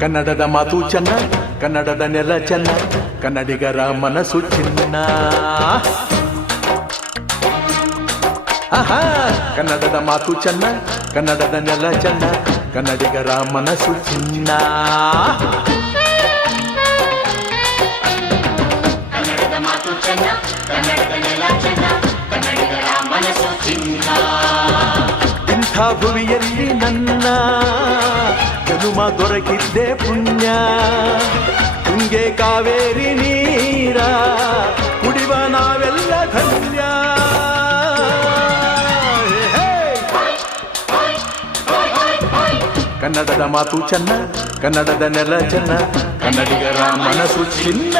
ಕನ್ನಡದ ಮಾತು ಚೆನ್ನ, ಕನ್ನಡದ ನೆಲ ಚೆನ್ನ, ಕನ್ನಡಿಗರ ಮನಸ್ಸು ಚಿನ್ನ. ಆಹಾ, ಕನ್ನಡದ ಮಾತು ಚೆನ್ನ, ಕನ್ನಡದ ನೆಲ ಚೆನ್ನ, ಕನ್ನಡಿಗರ ಮನಸ್ಸು ಚಿನ್ನ. ಕನ್ನಡದ ಮಾತು ಚೆನ್ನ, ಕನ್ನಡದ ನೆಲ ಚೆನ್ನ, ಕನ್ನಡಿಗರ ಮನಸ್ಸು ಚಿನ್ನ. ಇಂಥ ಭುವಿಯಲ್ಲಿ ನನ್ನ ಜನುಮ ದೊರಕಿದ್ದೆ ಪುಣ್ಯ. ತುಂಗೆ ಕಾವೇರಿ ನೀರ ಕುಡಿವ ನಾವೆಲ್ಲ ಧನ್ಯ. ಕನ್ನಡದ ಮಾತು ಚೆನ್ನ, ಕನ್ನಡದ ನೆಲ ಚೆನ್ನ, ಕನ್ನಡಿಗರ ಮನಸ್ಸು ಚಿನ್ನ.